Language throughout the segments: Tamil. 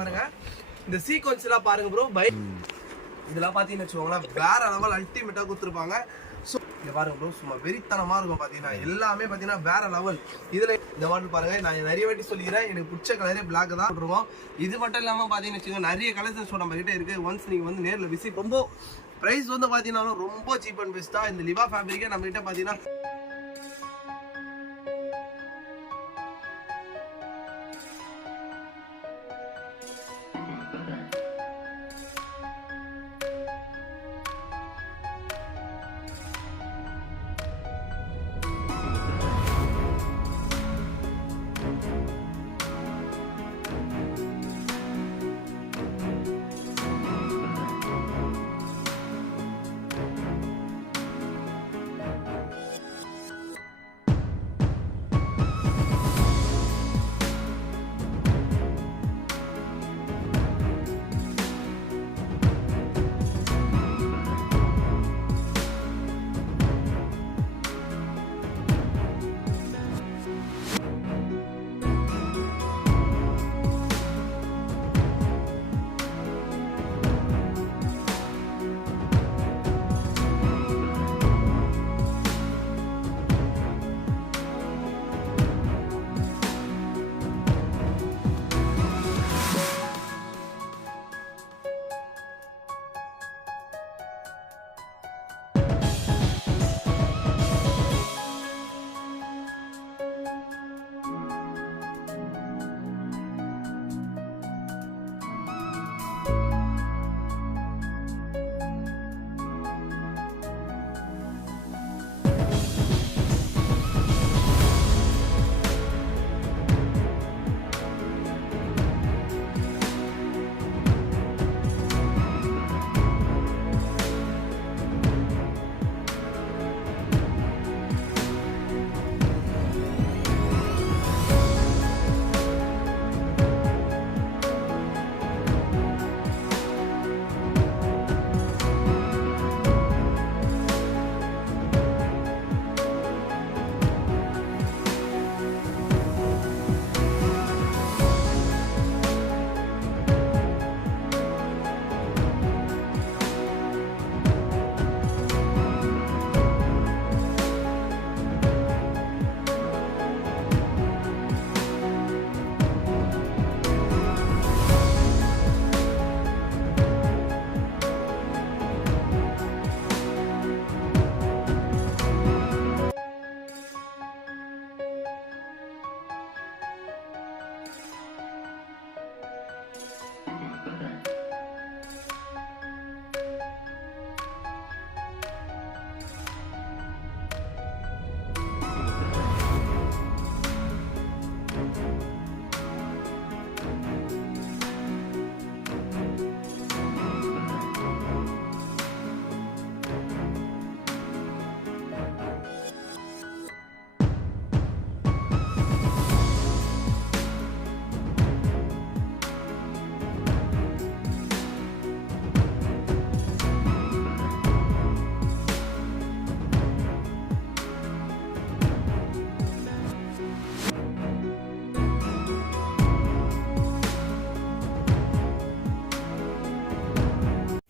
பாருங்க இந்த சீக்வென்ஸ் எல்லாம் பாருங்க ப்ரோ. இதெல்லாம் பாத்தீங்கன்னு வச்சுக்கோங்களேன் வேற லெவல் அல்டிமேட்டா கொடுத்துருப்பாங்க. ஸோ இங்க பாருங்க ப்ரோ சும்மா வெறித்தனமா இருக்கும் பாத்தீங்கன்னா எல்லாமே பாத்தீங்கன்னா வேற லெவல். இதுல இந்த மாடல் பாருங்க நான் நிறைய வாட்டி சொல்லிக்கிறேன் எனக்கு பிடிச்ச கலரே பிளாக் தான் இருக்கும். இது மட்டும் இல்லாம பாத்தீங்கன்னு வச்சுக்கோங்க நிறைய கலர்ஸ் நம்ம கிட்ட இருக்கு. ஒன்ஸ் நீங்க வந்து நேரில் விசிட் ரொம்ப பிரைஸ் வந்து பாத்தீங்கன்னா ரொம்ப சீப் அண்ட் பெஸ்டா இந்த லிவா ஃபேப்ரிக்கே நம்ம கிட்ட பாத்தீங்கன்னா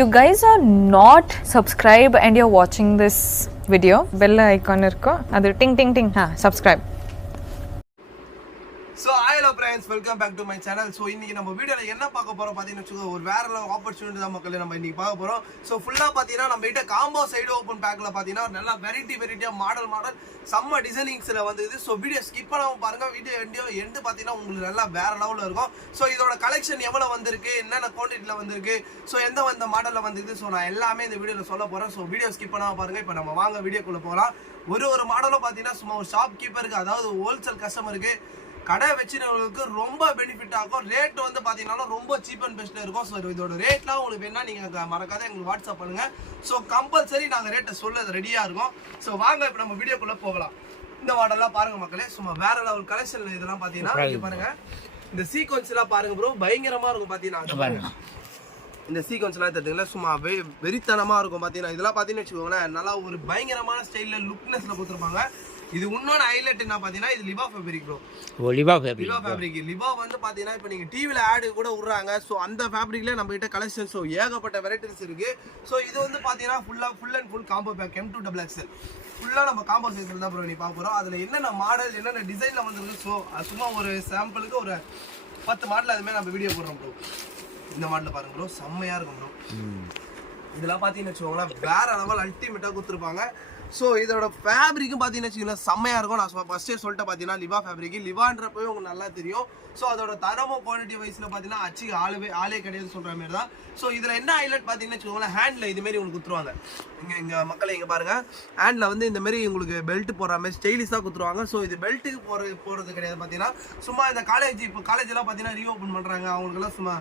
you guys are not subscribed and you're watching this video, bell icon irko adu ting ting ting subscribe. So hello friends, welcome back to my channel. So இன்னைக்கு நம்ம வீடியோல என்ன பார்க்க போறோம் பாத்தீங்கன்னா வெச்சுக்கோ ஒரு வேற லெவல் ஆப்பர்சூனிட்டி தான் மக்களே நம்ம இன்னைக்கு பார்க்க போறோம். சோ ஃபுல்லா பாத்தீங்கன்னா நம்ம கிட்ட காம்போ சைடு ஓபன் பேக்ல பாத்தீங்கன்னா நல்ல வெரைட்டியா மாடல் செம்ம டிசைனிங்ஸ்ல வந்திருக்கு. சோ வீடியோ ஸ்கிப் பண்ணாம பாருங்க. வீடியோ எண்ட் பாத்தீங்கன்னா உங்களுக்கு நல்லா வேற லெவல்ல இருக்கும். சோ இதோட கலெக்ஷன் எவ்வளவு வந்திருக்கு, என்னென்ன குவாண்டிட்டில வந்திருக்கு, சோ எந்த மாடல்ல வந்திருக்கு, சோ நான் எல்லாமே இந்த வீடியோல சொல்ல போறேன். சோ வீடியோ ஸ்கிப் பண்ணாம பாருங்க. இப்போ நம்ம வாங்க வீடியோக்குள்ள போகலாம். ஒரு மாடலும் பாத்தீங்கன்னா சும்மா ஒரு ஷாப் கீப்பருக்கு அதாவது ஹோல்சேல் கஸ்டமருக்கு கடை வச்சிருக்கிறவங்களுக்கு ரொம்ப பெனிஃபிட் ஆகும். ரேட் வந்து பாத்தீங்கன்னா ரொம்ப சீப் அண்ட் பெஸ்ட்ல இருக்கும். ஸோ இதோட ரேட்லாம் உங்களுக்கு வேணா நீங்க மறக்காத எங்களுக்கு வாட்ஸ்அப் பண்ணுங்க. ஸோ கம்பல்சரி நாங்கள் ரேட்டை சொல்ல ரெடியா இருக்கோம். ஸோ வாங்க இப்போ நம்ம வீடியோக்குள்ள போகலாம். இந்த மாடல்லாம் பாருங்க மக்களே, சும்மா வேற லெவல் கலெக்ஷன். இதெல்லாம் பாத்தீங்கன்னா இங்க பாருங்க, இந்த சீக்வன்ஸ் எல்லாம் பாருங்க ப்ரோ, பயங்கரமா இருக்கும் பாத்தீங்கன்னா. இந்த சீக்வன்ஸ் எல்லாம் தட்டுங்களா சும்மா வெறித்தனமா இருக்கும் பாத்தீங்கன்னா. இதெல்லாம் பாத்தீங்கன்னு வச்சுக்கோங்களேன் நல்லா ஒரு பயங்கரமான ஸ்டைல்ல லுக்னஸ்ல கொடுத்துருப்பாங்க. இது இன்னொன்று ஹைலைட் என்ன பார்த்தீங்கன்னா இது லிபா ஃபேப்ரிக் ப்ரோ. லிபா ஃபேப்ரிக் லிபா வந்து பார்த்தீங்கன்னா இப்போ நீங்கள் டிவியில் ஆடு கூட விட்றாங்க. ஸோ அந்த ஃபேப்ரிக்லேயே நம்ம கிட்ட கலெக்ஷன் ஸோ ஏகப்பட்ட வெரைட்டிஸ் இருக்குது. ஸோ இது வந்து பார்த்தீங்கன்னா full and full combo back M2XXL ஃபுல்லாக நம்ம காம்போ சைஸில் தான் ப்ரோ நீ பார்க்க போகிறோம். அதில் என்னென்ன மாடல் என்னென்ன டிசைனில் வந்துருக்கு. ஸோ சும்மா ஒரு சாம்பிளுக்கு ஒரு 10 மாடல் அதுமாதிரி நம்ம வீடியோ போடுறோம் ப்ரோ. இந்த மாடலில் பாருங்க ப்ரோ, செம்மையாக இருக்கும் ப்ரோ. இதெல்லாம் பார்த்தீங்கன்னு வச்சுக்கோங்களேன் வேற லெவல் அல்டிமேட்டாக கொடுத்துருப்பாங்க. ஸோ இதோட ஃபேப்ரிக்கும் பார்த்தீங்கன்னு வச்சுக்கோங்களேன் செம்மையாக இருக்கும். நான் ஃபஸ்ட்டே சொல்லிட்டு பார்த்தீங்கன்னா லிபா ஃபேப்ரிக் லிவான்றப்பவே உங்களுக்கு நல்லா தெரியும். ஸோ அதோட தரமும் குவாலிட்டி வைஸில் பார்த்தீங்கன்னா அச்சுக்கு ஆளே கிடையாது சொல்கிற மாதிரி தான். ஸோ இதில் என்ன ஹைலைட் பார்த்தீங்கன்னு வச்சுக்கோங்களேன் ஹேண்டில் இதுமாரி உங்களுக்கு கொடுத்துருவாங்க. இங்கே மக்களை இங்கே பாருங்கள் ஹேண்டில் வந்து இந்தமாரி உங்களுக்கு பெல்ட் போடுற மாதிரி ஸ்டைலிஷாக கொடுத்துருவாங்க. ஸோ இது பெல்ட்டுக்கு போகிறது கிடையாது பார்த்தீங்கன்னா சும்மா இந்த இப்போ காலேஜெலாம் பார்த்தீங்கன்னா ரீஓப்பன் பண்ணுறாங்க. அவங்களுக்குலாம் சும்மா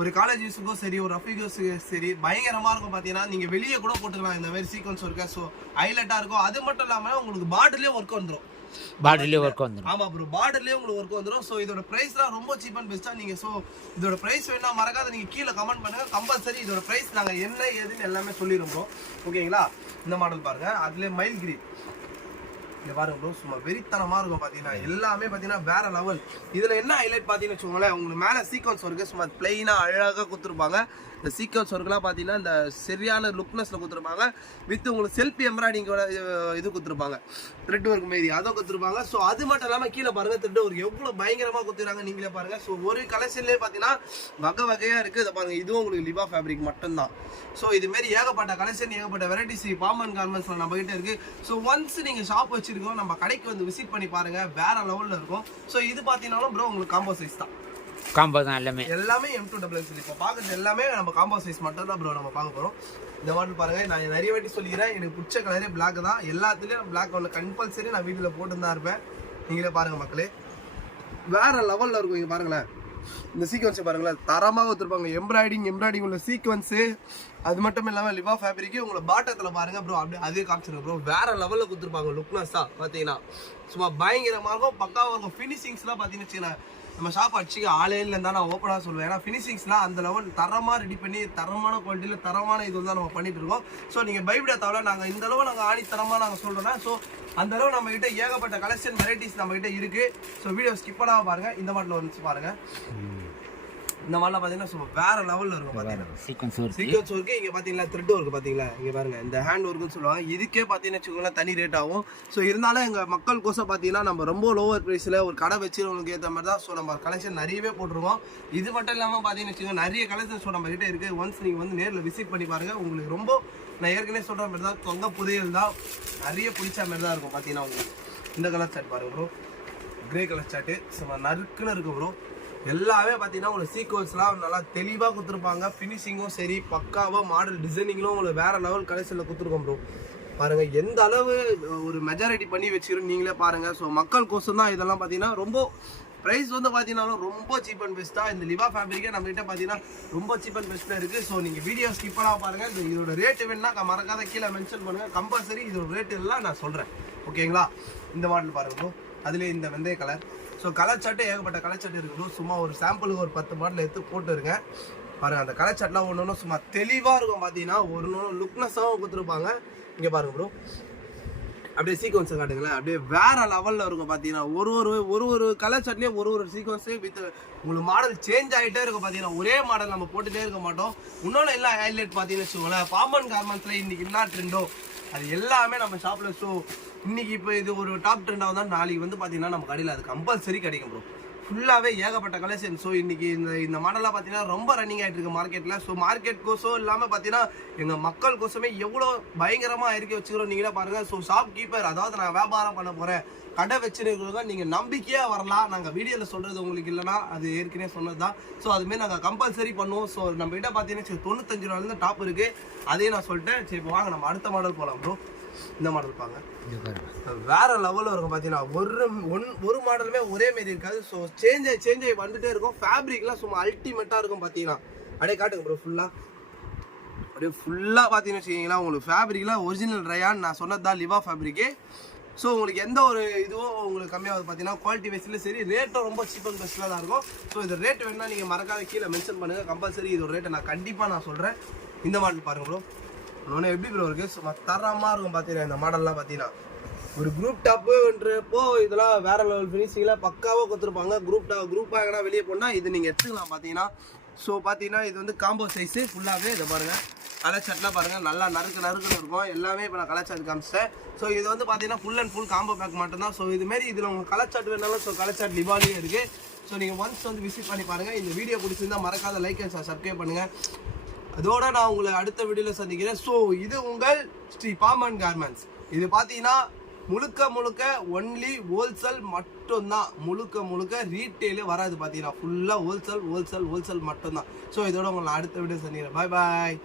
ஒரு காலேஜ் யூஸுக்கும் சரி ஒரு ரஃப் யூஸுக்கும் சரி பயங்கரமாக இருக்கும். பார்த்தீங்கன்னா நீங்கள் வெளியே கூட போட்டுக்கலாம் இந்த மாதிரி சீக்வன்ஸ் ஒர்க்கு. ஸோ ஹைலைட்டாக இருக்கும். அது மட்டும் இல்லாமல் உங்களுக்கு பார்டர்லேயே ஒர்க் வந்துடும். ஆமாம் ப்ரோ, பார்டர்லேயே உங்களுக்கு ஒர்க் வந்துடும். ஸோ இதோட ப்ரைஸ்லாம் ரொம்ப சீப் அண்ட் பெஸ்ட்டாக நீங்கள் ஸோ இதோட ப்ரைஸ் வேணா மறக்காத நீங்கள் கீழே கமெண்ட் பண்ணுங்கள். கம்பல்சரி இதோட ப்ரைஸ் நாங்கள் என்ன ஏதுன்னு எல்லாமே சொல்லிடுறோம். ஓகேங்களா? இந்த மாடல் பாருங்கள், அதுலேயே மைல் கிரீன் இங்கே பாருங்க ப்ரோ, சும்மா வெறித்தனமாக இருக்கும். பார்த்தீங்கன்னா எல்லாமே பார்த்தீங்கன்னா வேற லெவல். இதில் என்ன ஹைலைட் பார்த்தீங்கன்னு வச்சுக்கோங்களேன் உங்களுக்கு மேலே சீக்வன்ஸ் ஒர்க்கு சும்மா பிளெயினாக அழகாக கொடுத்துருப்பாங்க. இந்த சீக்வன்ஸ் ஒர்க்லாம் பார்த்தீங்கன்னா இந்த சரியான லுக்னஸில் கொடுத்துருப்பாங்க. வித் உங்களுக்கு செல்ஃபி எம்ப்ராய்டிங்கோட இது கொடுத்துருப்பாங்க, த்ரெட் ஒர்க் மாரி அதை கொடுத்துருப்பாங்க. ஸோ அது மட்டும் இல்லாமல் கீழே பாருங்கள் த்ரெட் ஒர்க் எவ்வளோ பயங்கரமாக கொடுத்துருக்காங்க நீங்களே பாருங்கள். ஸோ ஒரு கலெக்ஷன்லேயே பார்த்தீங்கன்னா வகையாக இருக்குது. இதை பாருங்கள், இதுவும் உங்களுக்கு லிபா ஃபேப்ரிக் மட்டும்தான். ஸோ இதுமாரி ஏகப்பட்ட கலெக்ஷன் ஏகப்பட்ட வெரைட்டிஸ் பாமன் கார்மெண்ட்ஸில் நம்ம கிட்ட இருக்குது. ஸோ ஒன்ஸ் நீங்கள் ஷாப் வச்சுருக்கோம் நம்ம கடைக்கு வந்து விசிட் பண்ணி பாருங்கள், வேற லெவலில் இருக்கும். ஸோ இது பார்த்தீங்கன்னாலும் ப்ரோ உங்களுக்கு காம்போ சைஸ் தான். காம்போ தான் எல்லாமே M2XXL. இப்போ பார்க்குறது எல்லாமே நம்ம காம்போ சைஸ் மட்டும் தான் ப்ரோ நம்ம பார்க்க போகிறோம். இந்த மாடல் பாருங்கள், நான் நிறைய வாட்டி சொல்லிக்கிறேன் எனக்கு பிடிச்ச கலரே பிளாக் தான். எல்லாத்துலேயும் பிளாக் ஒன்று கம்பல்சரி நான் வீட்டில் போட்டு தான் இருப்பேன். நீங்களே பாருங்கள் மக்களே, வேற லெவலில் இருக்கும். இங்கே பாருங்களேன் இந்த சீக்வன்ஸை பாருங்களேன் தரமாக கொடுத்துருப்பாங்க. எம்ப்ராய்டிங் உள்ள சீக்வன்ஸு. அது மட்டும் இல்லாமல் லிபா ஃபேப்ரிக்கு உங்களை பாட்டத்தில் பாருங்கள் ப்ரோ, அப்படியே அதே காமிச்சிருங்க ப்ரோ. வேற லெவலில் கொடுத்துருப்பாங்க. லுக்னஸாக பார்த்தீங்கன்னா சும்மா பயங்கரமாக இருக்கும், பக்காவாக இருக்கும். ஃபினிஷிங்ஸ்லாம் பார்த்தீங்கன்னு வச்சுக்கோங்களேன் நம்ம ஷாப் அடிச்சுக்க ஆளே இல்லைன்னு தான் நான் ஓப்பனாக சொல்லுவேன். ஏன்னா ஃபினிஷிங்ஸ்லாம் அந்த லெவல் தரமாக ரெடி பண்ணி தரமான குவாலிட்டியில் தரமான இது தான் நம்ம பண்ணிட்டு இருக்கோம். ஸோ நீங்கள் பயப்பட தேவை, நாங்கள் இந்த அளவு நாங்கள் ஆடி தரமாக நாங்கள் சொல்கிறோன்னா ஸோ அந்த அளவு நம்மகிட்ட ஏகப்பட்ட கலெக்ஷன் வெரைட்டிஸ் நம்மகிட்ட இருக்குது. ஸோ வீடியோ ஸ்கிப் பண்ணாமல் பாருங்கள். இந்த மாடலில் வந்துச்சு பாருங்கள். இந்த மாதிரிலாம் பார்த்தீங்கன்னா சும்மா வேற லெவலில் இருக்கும். பார்த்தீங்கன்னா சீக்வன்ஸ் ஒர்க்கு இங்கே பார்த்தீங்களா, த்ரெட் ஒர்க்கு பார்த்தீங்களா, இங்கே பாருங்கள் இந்த ஹேண்ட் ஒர்க்குன்னு சொல்லுவாங்க. இதுக்கே பார்த்தீங்கன்னு வச்சுக்கோங்களேன் தனி ரேட் ஆகும். ஸோ இருந்தாலும் எங்கள் மக்கள் கோசம் பார்த்தீங்கன்னா நம்ம ரொம்ப லோவர் ப்ரைஸில் ஒரு கடை வச்சுருவங்களுக்கு ஏற்ற மாதிரி தான். ஸோ நம்ம கலெக்ஷன் நிறையவே போட்டுருவோம். இது மட்டும் இல்லாமல் பார்த்தீங்கன்னு வச்சுக்கோங்க நிறைய கலெக்ஷன் ஸோ நம்ம கிட்டே இருக்குது. ஒன்ஸ் நீங்கள் வந்து நேரில் விசிட் பண்ணி பாருங்கள். உங்களுக்கு ரொம்ப நான் ஏற்கனவே சொல்கிற மாதிரி தான் தொங்க புதையல் தான் நிறைய பிடிச்ச மாதிரி தான் இருக்கும். பார்த்தீங்கன்னா உங்களுக்கு இந்த கலர் சார்ட் பாருங்கள் ப்ரோ, கிரே கலர் சார்ட்டு சும்மா நறுக்குன்னு இருக்கும் ப்ரோ. எல்லாமே பார்த்தீங்கன்னா உங்களுக்கு சீக்வன்ஸ்லாம் நல்லா தெளிவாக கொடுத்துருப்பாங்க. ஃபினிஷிங்கும் சரி பக்காவாக மாடல் டிசைனிங்லும் உங்களுக்கு வேறு லெவல் கலெக்ஷனில் கொடுத்துருக்கோம் ப்ரோ. பாருங்கள் எந்த அளவு ஒரு மெஜாரிட்டி பண்ணி வச்சுக்கிறோம் நீங்களே பாருங்கள். ஸோ மக்கள் கோசம் தான் இதெல்லாம் பார்த்தீங்கன்னா ரொம்ப ப்ரைஸ் வந்து பார்த்தீங்கன்னா ரொம்ப சீப் அண்ட் பெஸ்ட்டாக. இந்த லிபா ஃபேப்ரிக்கே நம்மகிட்ட பார்த்தீங்கன்னா ரொம்ப சீப் அண்ட் பெஸ்ட்டாக இருக்குது. ஸோ நீங்கள் வீடியோ ஸ்கிப் பண்ணால் பாருங்கள். இதோட ரேட்டு வேணுன்னா மறக்காத கீழே மென்ஷன் பண்ணுங்கள். கம்பல்சரி இதோட ரேட்டு எல்லாம் நான் சொல்கிறேன். ஓகேங்களா? இந்த மாடல் பாருங்கள் ப்ரோ, அதுலேயே இந்த வெந்தய கலர். ஸோ கலர் சார்ட்டு ஏகப்பட்ட கலர் சார்ட்டு இருக்குது. சும்மா ஒரு சாம்பிளுக்கு ஒரு 10 மாடல் எடுத்து போட்டு இருக்கேன் பாருங்கள். அந்த கலர் சார்ட்லாம் ஒன்று ஒன்று சும்மா தெளிவாக இருக்கும். பார்த்தீங்கன்னா ஒரு லுக்னஸாகவும் கொடுத்துருப்பாங்க. இங்கே பாருங்கள் ப்ரோ, அப்படியே சீக்வன்ஸை காட்டுங்களேன், அப்படியே வேற லெவலில் இருக்கும். பார்த்தீங்கன்னா ஒரு கலர் சார்ட்லேயே ஒரு சீக்வன்ஸே வித் உங்களுக்கு மாடல் சேஞ்ச் ஆகிட்டே இருக்கும். பார்த்தீங்கன்னா ஒரே மாடல் நம்ம போட்டுகிட்டே இருக்க மாட்டோம். இன்னொன்று எல்லாம் ஹைலைட் பார்த்தீங்கன்னு வச்சுக்கோங்களேன், பாமன் கார்மெண்ட்ஸில் இன்றைக்கி என்ன ட்ரெண்டோ அது எல்லாமே நம்ம ஷாப்பில். ஸோ இன்னைக்கு இப்போ இது ஒரு டாப் ட்ரெண்டாக தான் நாளைக்கு வந்து பார்த்தீங்கன்னா நம்ம கடையில் அது கம்பல்சரி கிடைக்கும் ப்ரோ. ஃபுல்லாகவே ஏகப்பட்ட கலெக்ஷன். ஸோ இன்றைக்கி இந்த மாடலாக பார்த்தீங்கன்னா ரொம்ப ரன்னிங் ஆகிட்டு இருக்கு மார்க்கெட்டில். ஸோ மார்க்கெட் கோசம் இல்லாமல் பார்த்தீங்கன்னா எங்கள் மக்கள் கோசமே எவ்வளோ பயங்கரமாக இறக்கி வச்சுக்கிறோம் நீங்களே பாருங்கள். ஸோ ஷாப் கீப்பர், அதாவது நான் வியாபாரம் பண்ண போகிறேன் கடை வச்சுருக்கிறவங்க நீங்கள் நம்பிக்கையாக வரலாம். நாங்கள் வீடியோவில் சொல்கிறது உங்களுக்கு இல்லைனா அது ஏற்கனவே சொன்னது தான். ஸோ அதுமாரி நாங்கள் கம்பல்சரி பண்ணுவோம். ஸோ நம்மகிட்ட பார்த்தீங்கன்னா சரி 95 ரூபாயிலேருந்து டாப் இருக்குது. அதே நான் சொல்லிட்டேன். சரி இப்போ வாங்க நம்ம அடுத்த மாடல் போகலாம் ப்ரோ. இந்த மாடல் பாங்க வேற லெவலில் இருக்கும். பார்த்தீங்கன்னா ஒரு மாடலுமே ஒரே மாரி இருக்காது. ஸோ சேஞ்ச் ஆகி வந்துட்டே இருக்கும். ஃபேப்ரிக்லாம் சும்மா அல்டிமேட்டாக இருக்கும். பார்த்தீங்கன்னா அப்படியே காட்டுங்க ப்ரோ, அப்படியே ஃபுல்லாக பார்த்தீங்கன்னு வச்சுக்கிங்களா உங்களுக்கு ஃபேப்ரிக்லாம் ஒரிஜினல் ரயான் நான் சொன்னது தான் லிபா ஃபேப்ரிக்கு. ஸோ உங்களுக்கு எந்த ஒரு இதுவும் உங்களுக்கு கம்மியாகுது. பார்த்தீங்கன்னா குவாலிட்டி வைஸில் சரி ரேட்டும் ரொம்ப சீப் அண்ட் பெஸ்ட்டாக தான் இருக்கும். ஸோ இந்த ரேட் வேணுன்னா நீங்கள் மறக்காத கீழே மென்ஷன் பண்ணுங்கள். கம்பல்சரி இதோட ரேட்டை நான் கண்டிப்பாக நான் சொல்கிறேன். இந்த மாடல் பாருங்கள் ப்ரோ, இன்னொன்று எப்படி ப்ரோ இருக்குது சும்மா தரமாக இருக்கும். பார்த்தீங்கன்னா இந்த மாடல்லாம் பார்த்தீங்கன்னா ஒரு குரூப் டாப்புன்றப்போ இதெல்லாம் வேற லெவல் ஃபினிஷிங்கில் பக்காவாக கொடுத்துருப்பாங்க. குரூப்பாக எங்கன்னா வெளியே போனால் இது நீங்கள் எடுத்துக்கலாம் பார்த்தீங்கன்னா. ஸோ பார்த்தீங்கன்னா இது வந்து காம்போ சைஸு ஃபுல்லாகவே இதை பாருங்கள். கலர் சார்ட்லாம் பாருங்கள் நல்லா நறுக்குன்னு இருக்கும். எல்லாமே இப்போ நான் கலர் சார்ட் காமிச்சிட்டேன். ஸோ இது வந்து பார்த்தீங்கன்னா full and full combo back மட்டும்தான். ஸோ இதுமாரி இதில் உங்களுக்கு கலர் சார்ட் வேணாலும் ஸோ கலர் சார்ட் லிபாலியும் இருக்குது. ஸோ நீங்கள் ஒன்ஸ் வந்து விசிட் பண்ணி பாருங்கள். இந்த வீடியோ பிடிச்சிருந்தா மறக்காத லைக் அண்ட் சப்ஸ்கிரைப் பண்ணுங்கள். அதோட நான் உங்களை அடுத்த வீடியோவில் சந்திக்கிறேன். ஸோ இது உங்கள் ஸ்ரீ பாமன் கார்மெண்ட்ஸ். இது பார்த்தீங்கன்னா முழுக்க ஒன்லி ஹோல்சேல் மட்டும்தான். முழுக்க ரீட்டெயிலே வராது பார்த்தீங்கன்னா. ஃபுல்லாக ஹோல்சேல் மட்டும்தான். ஸோ இதோட உங்களை அடுத்த வீடியோ சந்திக்கிறேன். பாய்.